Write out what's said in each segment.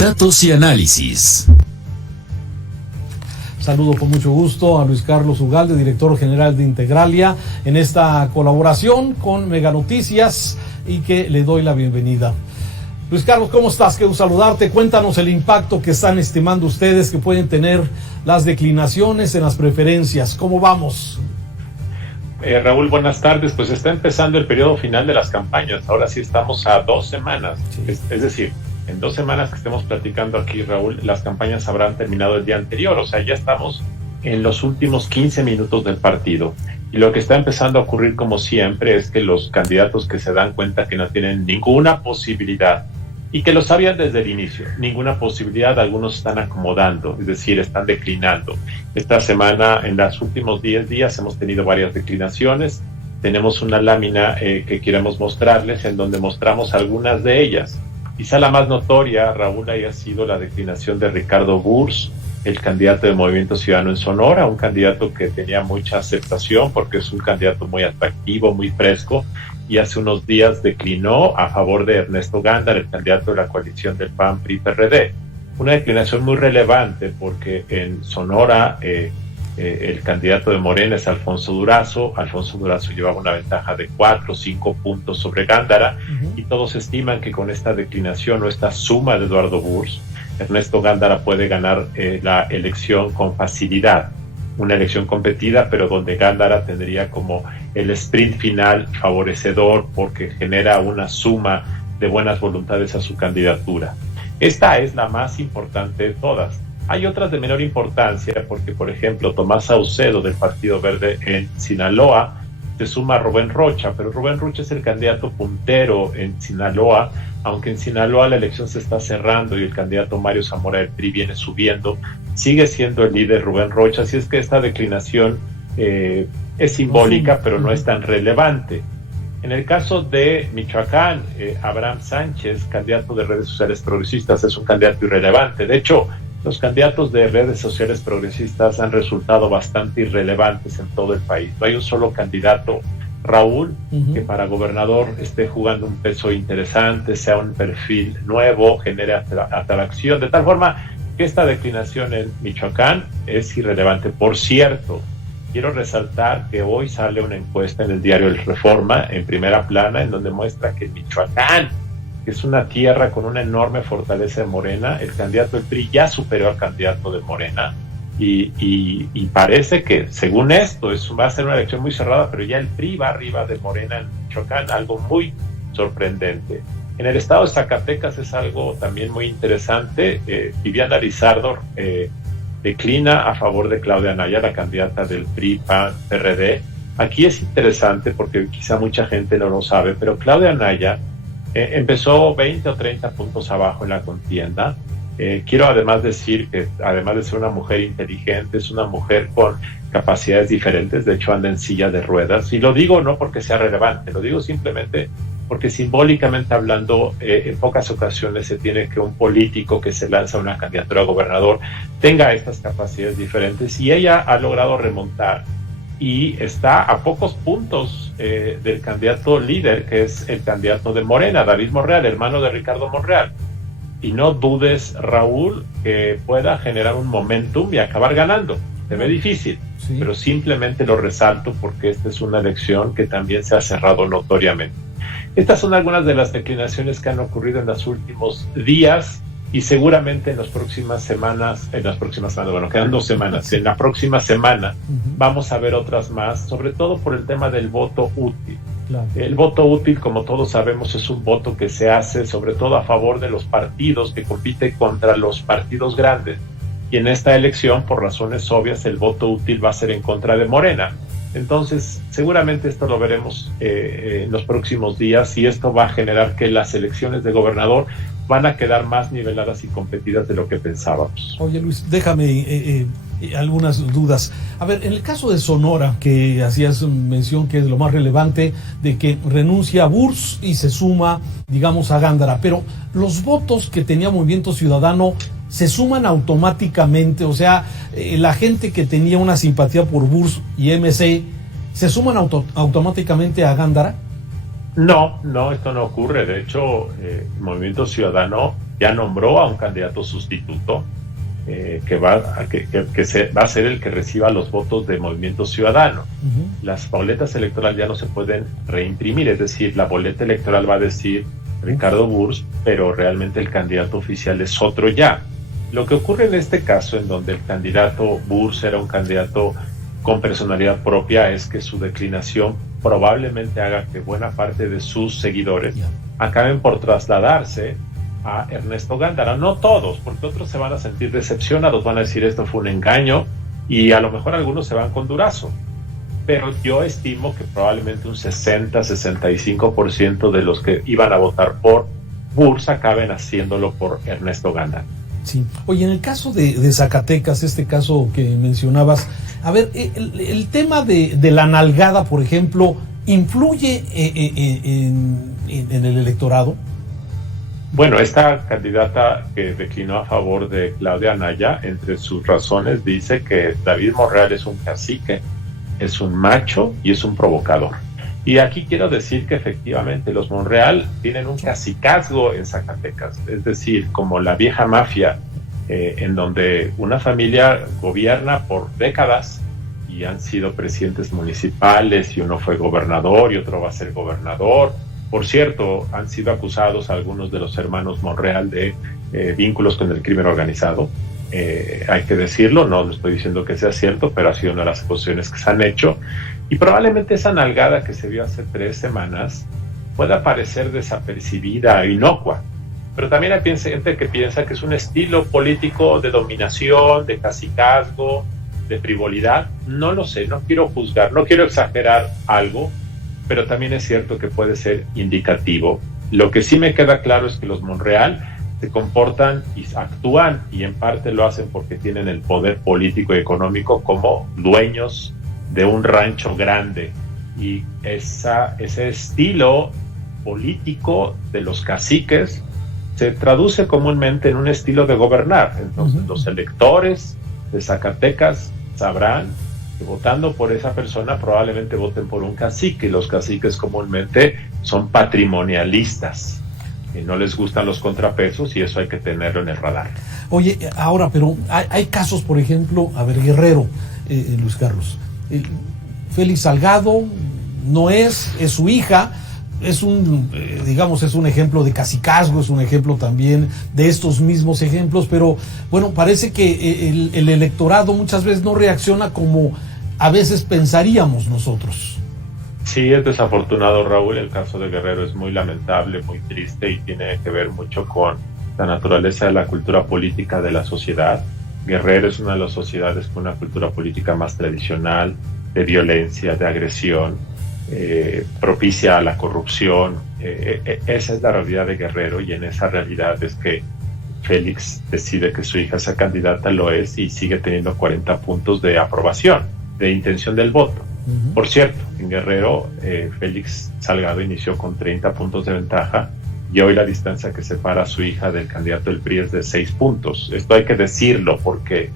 Datos y análisis. Saludo con mucho gusto a Luis Carlos Ugalde, director general de Integralia, en esta colaboración con Mega Noticias, y que le doy la bienvenida. Luis Carlos, ¿cómo estás? Quiero saludarte. Cuéntanos el impacto que están estimando ustedes que pueden tener las declinaciones en las preferencias. ¿Cómo vamos? Raúl, buenas tardes. Pues está empezando el periodo final de las campañas. Ahora sí estamos a 2 semanas. Sí. Es decir, en 2 semanas que estemos platicando aquí, Raúl, las campañas habrán terminado el día anterior. O sea, ya estamos en los últimos 15 minutos del partido. Y lo que está empezando a ocurrir, como siempre, es que los candidatos que se dan cuenta que no tienen ninguna posibilidad, y que lo sabían desde el inicio, ninguna posibilidad, algunos están acomodando, es decir, están declinando. Esta semana, en los últimos 10 días, hemos tenido varias declinaciones. Tenemos una lámina que queremos mostrarles, en donde mostramos algunas de ellas. Quizá la más notoria, Raúl, haya sido la declinación de Ricardo Burs, el candidato de Movimiento Ciudadano en Sonora, un candidato que tenía mucha aceptación porque es un candidato muy atractivo, muy fresco, y hace unos días declinó a favor de Ernesto Gándara, el candidato de la coalición del PAN-PRI-PRD. Una declinación muy relevante porque en Sonora el candidato de Morena es Alfonso Durazo. Alfonso Durazo llevaba una ventaja de 4 o 5 puntos sobre Gándara, y todos estiman que con esta declinación o esta suma de Eduardo Burs, Ernesto Gándara puede ganar la elección con facilidad. Una elección competida, pero donde Gándara tendría como el sprint final favorecedor porque genera una suma de buenas voluntades a su candidatura. Esta es la más importante de todas. Hay otras de menor importancia porque, por ejemplo, Tomás Saucedo del Partido Verde en Sinaloa se suma a Rubén Rocha, pero Rubén Rocha es el candidato puntero en Sinaloa, aunque en Sinaloa la elección se está cerrando y el candidato Mario Zamora del PRI viene subiendo, sigue siendo el líder Rubén Rocha, así es que esta declinación es simbólica, pero no es tan relevante. En el caso de Michoacán, Abraham Sánchez, candidato de redes sociales progresistas, es un candidato irrelevante. De hecho, los candidatos de redes sociales progresistas han resultado bastante irrelevantes en todo el país. No hay un solo candidato, Raúl, que para gobernador esté jugando un peso interesante, sea un perfil nuevo, genere atracción, de tal forma que esta declinación en Michoacán es irrelevante. Por cierto, quiero resaltar que hoy sale una encuesta en el diario El Reforma, en primera plana, en donde muestra que Michoacán, que es una tierra con una enorme fortaleza de Morena, el candidato del PRI ya superó al candidato de Morena, y parece que, según esto, va a ser una elección muy cerrada, pero ya el PRI va arriba de Morena en Michoacán, algo muy sorprendente. En el estado de Zacatecas es algo también muy interesante. Viviana Lizardo declina a favor de Claudia Anaya, la candidata del PRI-PAN-PRD. Aquí es interesante porque quizá mucha gente no lo sabe, pero Claudia Anaya empezó 20 o 30 puntos abajo en la contienda. Quiero además decir que, además de ser una mujer inteligente, es una mujer con capacidades diferentes. De hecho, anda en silla de ruedas. Y lo digo no porque sea relevante, lo digo simplemente porque simbólicamente hablando, en pocas ocasiones se tiene que un político que se lanza a una candidatura a gobernador tenga estas capacidades diferentes. Y ella ha logrado remontar y está a pocos puntos del candidato líder, que es el candidato de Morena, David Monreal, hermano de Ricardo Monreal. Y no dudes, Raúl, que pueda generar un momentum y acabar ganando. Se ve difícil, sí, pero simplemente lo resalto porque esta es una elección que también se ha cerrado notoriamente. Estas son algunas de las declinaciones que han ocurrido en los últimos días y seguramente en las próximas semanas, bueno, quedan 2 semanas, en la próxima semana vamos a ver otras más, sobre todo por el tema del voto útil. Claro. El voto útil, como todos sabemos, es un voto que se hace sobre todo a favor de los partidos que compiten contra los partidos grandes. Y en esta elección, por razones obvias, el voto útil va a ser en contra de Morena. Entonces, seguramente esto lo veremos en los próximos días, y esto va a generar que las elecciones de gobernador van a quedar más niveladas y competidas de lo que pensábamos. Oye, Luis, déjame algunas dudas. A ver, en el caso de Sonora, que hacías mención que es lo más relevante, de que renuncia a Burs y se suma, digamos, a Gándara, pero los votos que tenía Movimiento Ciudadano se suman automáticamente, o sea, la gente que tenía una simpatía por Burs y MC, ¿se suman automáticamente a Gándara? No, esto no ocurre. De hecho, Movimiento Ciudadano ya nombró a un candidato sustituto que va a ser el que reciba los votos de Movimiento Ciudadano. Las boletas electorales ya no se pueden reimprimir, es decir, la boleta electoral va a decir Ricardo Burs, pero realmente el candidato oficial es otro ya. Lo que ocurre en este caso, en donde el candidato Burs era un candidato con personalidad propia, es que su declinación probablemente haga que buena parte de sus seguidores acaben por trasladarse a Ernesto Gándara. No todos, porque otros se van a sentir decepcionados, van a decir esto fue un engaño, y a lo mejor algunos se van con Durazo. Pero yo estimo que probablemente un 60-65% de los que iban a votar por Burs acaben haciéndolo por Ernesto Gándara. Sí. Oye, en el caso de Zacatecas, este caso que mencionabas, a ver, el tema de la nalgada, por ejemplo, ¿influye en el electorado? Bueno, esta candidata que declinó a favor de Claudia Anaya, entre sus razones dice que David Monreal es un cacique, es un macho y es un provocador. Y aquí quiero decir que efectivamente los Monreal tienen un cacicazgo en Zacatecas, es decir, como la vieja mafia, en donde una familia gobierna por décadas y han sido presidentes municipales y uno fue gobernador y otro va a ser gobernador. Por cierto, han sido acusados algunos de los hermanos Monreal de vínculos con el crimen organizado. Hay que decirlo, no estoy diciendo que sea cierto, pero ha sido una de las acusaciones que se han hecho. Y probablemente esa nalgada que se vio hace 3 semanas pueda parecer desapercibida e inocua. Pero también hay gente que piensa que es un estilo político de dominación, de cacicazgo, de frivolidad. No lo sé, no quiero juzgar, no quiero exagerar algo, pero también es cierto que puede ser indicativo. Lo que sí me queda claro es que los Monreal se comportan y actúan, y en parte lo hacen porque tienen el poder político y económico como dueños de un rancho grande, y ese estilo político de los caciques se traduce comúnmente en un estilo de gobernar. Entonces los electores de Zacatecas sabrán que votando por esa persona probablemente voten por un cacique, y los caciques comúnmente son patrimonialistas y no les gustan los contrapesos, y eso hay que tenerlo en el radar. Oye, ahora, pero hay casos, por ejemplo, a ver, Guerrero, Luis Carlos, Félix Salgado no es su hija, es un ejemplo de cacicazgo, es un ejemplo también de estos mismos ejemplos, pero bueno, parece que el electorado muchas veces no reacciona como a veces pensaríamos nosotros. Sí, es desafortunado, Raúl. El caso de Guerrero es muy lamentable, muy triste, y tiene que ver mucho con la naturaleza de la cultura política de la sociedad. Guerrero es una de las sociedades con una cultura política más tradicional, de violencia, de agresión, propicia a la corrupción. Esa es la realidad de Guerrero, y en esa realidad es que Félix decide que su hija sea candidata, lo es, y sigue teniendo 40 puntos de aprobación, de intención del voto. Por cierto, en Guerrero, Félix Salgado inició con 30 puntos de ventaja, y hoy la distancia que separa a su hija del candidato del PRI es de 6 puntos. Esto hay que decirlo porque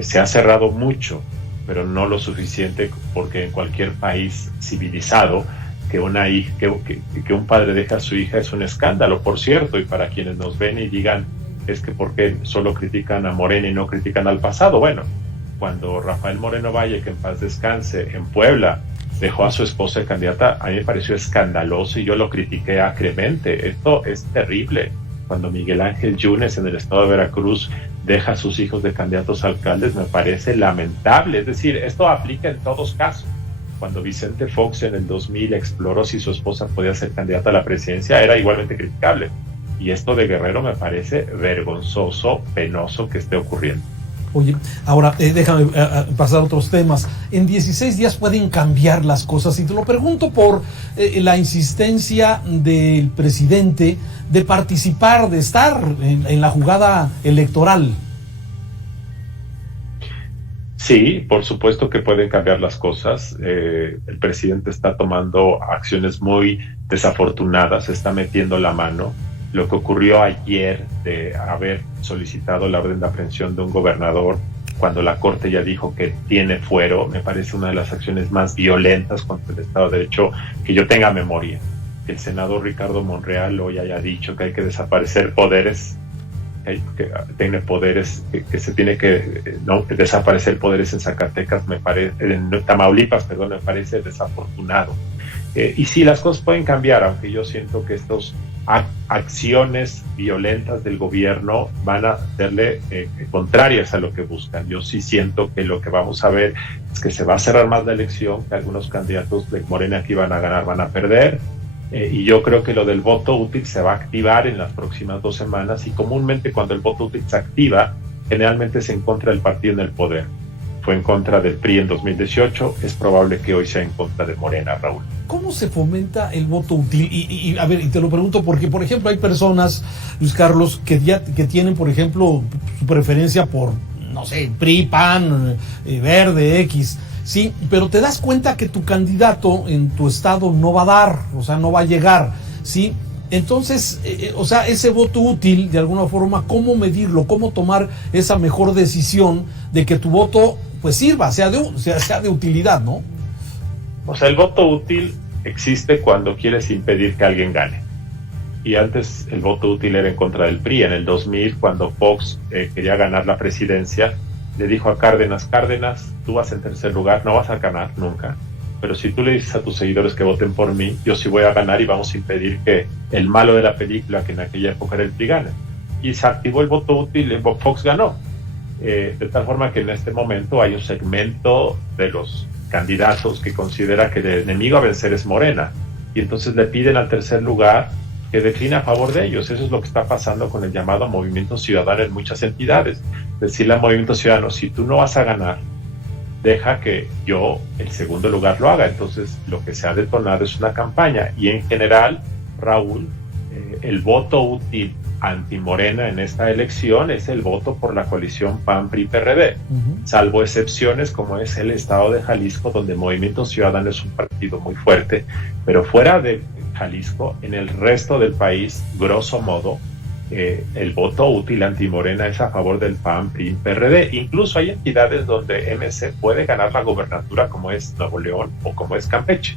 se ha cerrado mucho, pero no lo suficiente, porque en cualquier país civilizado que un padre deje a su hija es un escándalo, por cierto. Y para quienes nos ven y digan, es que ¿por qué solo critican a Morena y no critican al pasado? Bueno, cuando Rafael Moreno Valle, que en paz descanse, en Puebla dejó a su esposa de candidata, a mí me pareció escandaloso y yo lo critiqué acremente. Esto es terrible. Cuando Miguel Ángel Yunes en el estado de Veracruz deja a sus hijos de candidatos a alcaldes, me parece lamentable. Es decir, esto aplica en todos casos. Cuando Vicente Fox en el 2000 exploró si su esposa podía ser candidata a la presidencia, era igualmente criticable. Y esto de Guerrero me parece vergonzoso, penoso que esté ocurriendo. Oye, ahora déjame pasar a otros temas. En 16 días pueden cambiar las cosas, y te lo pregunto por la insistencia del presidente de participar, de estar en la jugada electoral. Sí, por supuesto que pueden cambiar las cosas. El presidente está tomando acciones muy desafortunadas, está metiendo la mano. Lo que ocurrió ayer de haber solicitado la orden de aprehensión de un gobernador cuando la Corte ya dijo que tiene fuero, me parece una de las acciones más violentas contra el Estado de Derecho que yo tenga memoria. Que el senador Ricardo Monreal hoy haya dicho que hay que desaparecer poderes que tiene poderes, que se tiene que desaparecer poderes en Zacatecas, en Tamaulipas, perdón, me parece desafortunado. Y sí, las cosas pueden cambiar, aunque yo siento que estos acciones violentas del gobierno van a serle contrarias a lo que buscan. Yo sí siento que lo que vamos a ver es que se va a cerrar más la elección, que algunos candidatos de Morena que iban a ganar van a perder, y yo creo que lo del voto útil se va a activar en las próximas 2 semanas, y comúnmente cuando el voto útil se activa, generalmente es en contra del partido en el poder. Fue en contra del PRI en 2018, es probable que hoy sea en contra de Morena, Raúl. ¿Cómo se fomenta el voto útil? Y a ver, y te lo pregunto porque, por ejemplo, hay personas, Luis Carlos, que tienen, por ejemplo, su preferencia por, no sé, PRI, PAN, Verde, X, sí, pero te das cuenta que tu candidato en tu estado no va a dar, o sea, no va a llegar, ¿sí? Entonces, o sea, ese voto útil, de alguna forma, ¿cómo medirlo? ¿Cómo tomar esa mejor decisión de que tu voto, pues, sirva, sea de utilidad, ¿no? O sea, el voto útil existe cuando quieres impedir que alguien gane. Y antes el voto útil era en contra del PRI. En el 2000, cuando Fox quería ganar la presidencia, le dijo a Cárdenas, tú vas en tercer lugar, no vas a ganar nunca, pero si tú le dices a tus seguidores que voten por mí, yo sí voy a ganar y vamos a impedir que el malo de la película, que en aquella época era el PRI, gane. Y se activó el voto útil y Fox ganó. De tal forma que en este momento hay un segmento de los candidatos que considera que el enemigo a vencer es Morena, y entonces le piden al tercer lugar que decline a favor de ellos. Eso es lo que está pasando con el llamado Movimiento Ciudadano en muchas entidades. Decirle al Movimiento Ciudadano, si tú no vas a ganar, deja que yo el segundo lugar lo haga. Entonces lo que se ha detonado es una campaña, y en general, Raúl, el voto útil anti-Morena en esta elección es el voto por la coalición PAN-PRI-PRD, salvo excepciones como es el estado de Jalisco, donde Movimiento Ciudadano es un partido muy fuerte, pero fuera de Jalisco, en el resto del país, grosso modo, el voto útil anti-Morena es a favor del PAN-PRI-PRD. Incluso hay entidades donde MC puede ganar la gobernatura, como es Nuevo León o como es Campeche.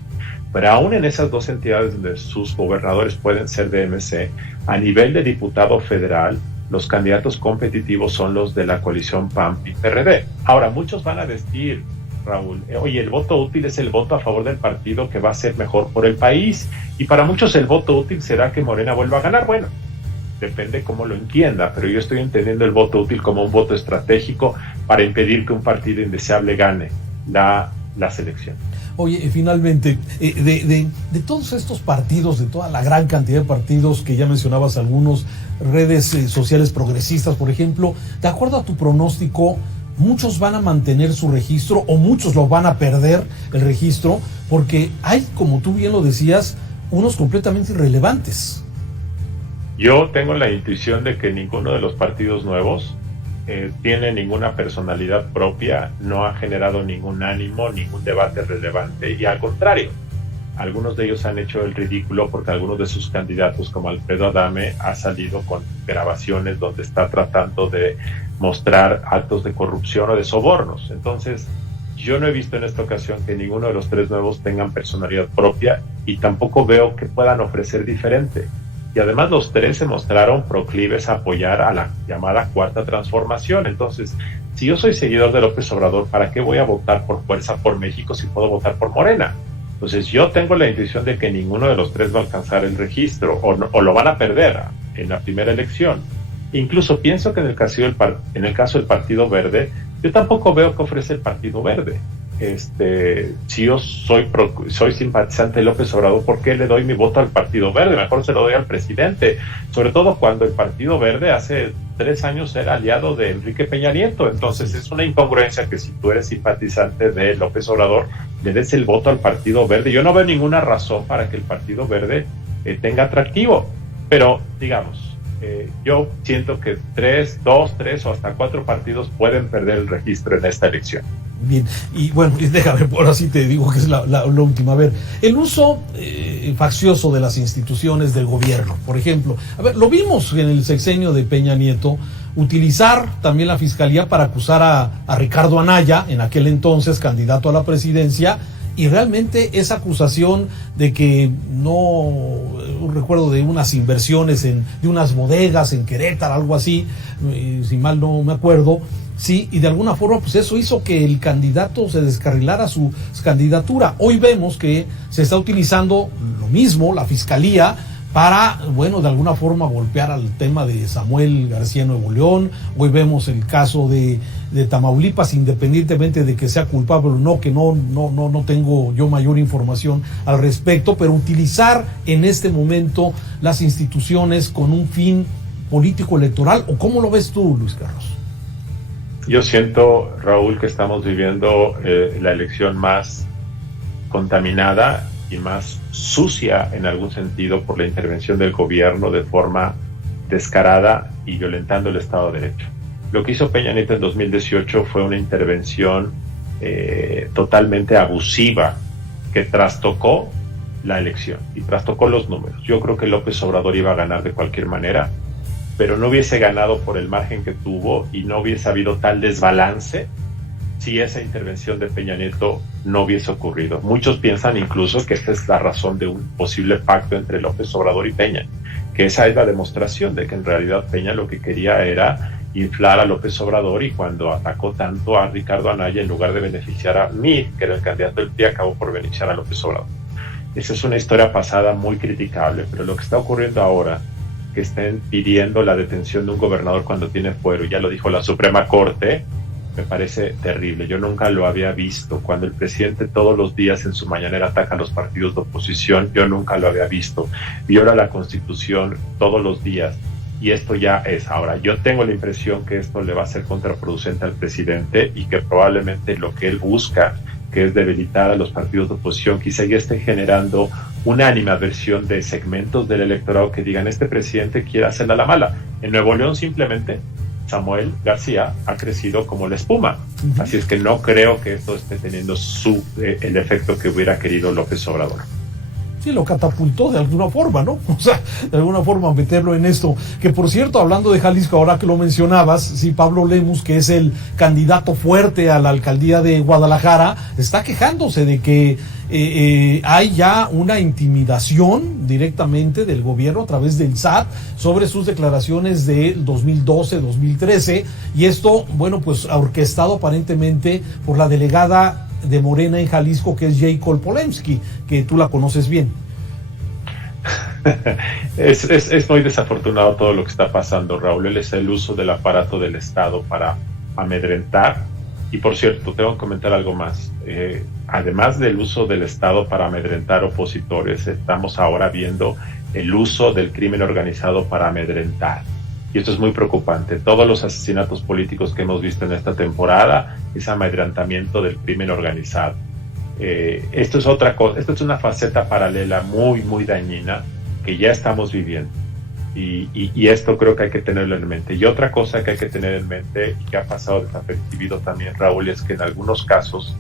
Pero aún en esas 2 entidades donde sus gobernadores pueden ser de MC, a nivel de diputado federal, los candidatos competitivos son los de la coalición PAN-PRI-PRD. Ahora, muchos van a decir, Raúl, oye, el voto útil es el voto a favor del partido que va a ser mejor por el país, y para muchos el voto útil será que Morena vuelva a ganar. Bueno, depende cómo lo entienda, pero yo estoy entendiendo el voto útil como un voto estratégico para impedir que un partido indeseable gane la selección. Oye, finalmente, de todos estos partidos, de toda la gran cantidad de partidos que ya mencionabas, algunos, redes sociales progresistas, por ejemplo, de acuerdo a tu pronóstico, muchos van a mantener su registro o muchos lo van a perder el registro, porque hay, como tú bien lo decías, unos completamente irrelevantes. Yo tengo la intuición de que ninguno de los partidos nuevos tiene ninguna personalidad propia, no ha generado ningún ánimo, ningún debate relevante, y al contrario, algunos de ellos han hecho el ridículo porque algunos de sus candidatos, como Alfredo Adame, ha salido con grabaciones donde está tratando de mostrar actos de corrupción o de sobornos. Entonces, yo no he visto en esta ocasión que ninguno de los 3 nuevos tengan personalidad propia, y tampoco veo que puedan ofrecer diferente. Y además los 3 se mostraron proclives a apoyar a la llamada Cuarta Transformación. Entonces, si yo soy seguidor de López Obrador, ¿para qué voy a votar por Fuerza por México si puedo votar por Morena? Entonces, yo tengo la intuición de que ninguno de los 3 va a alcanzar el registro, o lo van a perder en la primera elección. Incluso pienso que en el caso del Partido Verde, yo tampoco veo que ofrece el Partido Verde. Si yo soy simpatizante de López Obrador, ¿por qué le doy mi voto al Partido Verde? Mejor se lo doy al presidente, sobre todo cuando el Partido Verde hace 3 años era aliado de Enrique Peña Nieto. Entonces es una incongruencia que si tú eres simpatizante de López Obrador, le des el voto al Partido Verde. Yo no veo ninguna razón para que el Partido Verde tenga atractivo, pero digamos, yo siento que 2, 3 o hasta 4 partidos pueden perder el registro en esta elección. Bien, y bueno, déjame, por así te digo que es la última. A ver, el uso faccioso de las instituciones del gobierno, por ejemplo. A ver, lo vimos en el sexenio de Peña Nieto, utilizar también la fiscalía para acusar a Ricardo Anaya, en aquel entonces candidato a la presidencia, y realmente esa acusación de que recuerdo de unas inversiones de unas bodegas en Querétaro, algo así, si mal no me acuerdo, sí, y de alguna forma pues eso hizo que el candidato se descarrilara su candidatura. Hoy vemos que se está utilizando lo mismo, la fiscalía, para, de alguna forma golpear al tema de Samuel García Nuevo León. Hoy vemos el caso de Tamaulipas, independientemente de que sea culpable o no, que no tengo yo mayor información al respecto, pero utilizar en este momento las instituciones con un fin político electoral, ¿o cómo lo ves tú, Luis Carlos? Yo siento, Raúl, que estamos viviendo la elección más contaminada y más sucia en algún sentido por la intervención del gobierno de forma descarada y violentando el Estado de Derecho. Lo que hizo Peña Nieto en 2018 fue una intervención totalmente abusiva que trastocó la elección y trastocó los números. Yo creo que López Obrador iba a ganar de cualquier manera, pero no hubiese ganado por el margen que tuvo y no hubiese habido tal desbalance si esa intervención de Peña Nieto no hubiese ocurrido. Muchos piensan incluso que esta es la razón de un posible pacto entre López Obrador y Peña, que esa es la demostración de que en realidad Peña lo que quería era inflar a López Obrador, y cuando atacó tanto a Ricardo Anaya, en lugar de beneficiar a Mid, que era el candidato del PRI, acabó por beneficiar a López Obrador. Esa es una historia pasada muy criticable, pero lo que está ocurriendo ahora, que estén pidiendo la detención de un gobernador cuando tiene fuero, ya lo dijo la Suprema Corte, me parece terrible. Yo nunca lo había visto. Cuando el presidente todos los días en su mañanera ataca a los partidos de oposición, yo nunca lo había visto. Viola la Constitución todos los días. Y esto ya es ahora. Yo tengo la impresión que esto le va a ser contraproducente al presidente y que probablemente lo que él busca, que es debilitar a los partidos de oposición, quizá ya esté generando una animadversión de segmentos del electorado que digan, este presidente quiere hacerla la mala. En Nuevo León simplemente Samuel García ha crecido como la espuma. Así es que no creo que esto esté teniendo el efecto que hubiera querido López Obrador. Sí, lo catapultó de alguna forma, ¿no? O sea, de alguna forma meterlo en esto. Que por cierto, hablando de Jalisco, ahora que lo mencionabas, sí, Pablo Lemus, que es el candidato fuerte a la alcaldía de Guadalajara, está quejándose de que hay ya una intimidación directamente del gobierno a través del SAT sobre sus declaraciones del 2012, 2013, y esto, pues orquestado aparentemente por la delegada de Morena en Jalisco, que es Jacob Polemski, que tú la conoces bien. Es muy desafortunado todo lo que está pasando, Raúl. Él es el uso del aparato del Estado para amedrentar. Y por cierto, tengo que comentar algo más. Además del uso del Estado para amedrentar opositores, estamos ahora viendo el uso del crimen organizado para amedrentar. Y esto es muy preocupante. Todos los asesinatos políticos que hemos visto en esta temporada es amedrentamiento del crimen organizado. Esto es otra cosa, esto es una faceta paralela muy, muy dañina que ya estamos viviendo. Y esto creo que hay que tenerlo en mente. Y otra cosa que hay que tener en mente y que ha pasado desapercibido también, Raúl, es que en algunos casos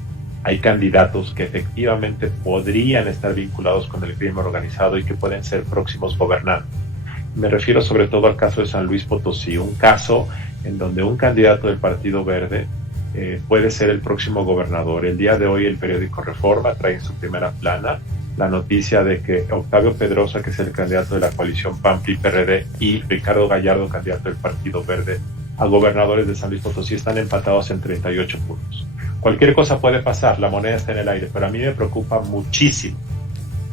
hay candidatos que efectivamente podrían estar vinculados con el crimen organizado y que pueden ser próximos gobernantes. Me refiero sobre todo al caso de San Luis Potosí, un caso en donde un candidato del Partido Verde puede ser el próximo gobernador. El día de hoy el periódico Reforma trae en su primera plana la noticia de que Octavio Pedrosa, que es el candidato de la coalición PAN-PRI-PRD, y Ricardo Gallardo, candidato del Partido Verde a gobernadores de San Luis Potosí, están empatados en 38 puntos. Cualquier cosa puede pasar, la moneda está en el aire, pero a mí me preocupa muchísimo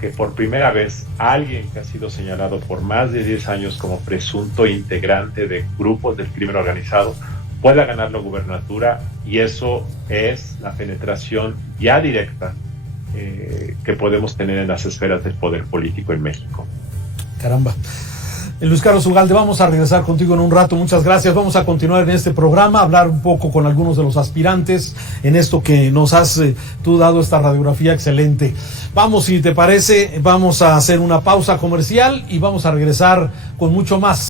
que por primera vez alguien que ha sido señalado por más de 10 años como presunto integrante de grupos del crimen organizado pueda ganar la gubernatura, y eso es la penetración ya directa que podemos tener en las esferas del poder político en México. Caramba. Luis Carlos Ugalde, vamos a regresar contigo en un rato, muchas gracias. Vamos a continuar en este programa, hablar un poco con algunos de los aspirantes en esto que nos has tú dado esta radiografía excelente. Vamos, si te parece, vamos a hacer una pausa comercial y vamos a regresar con mucho más.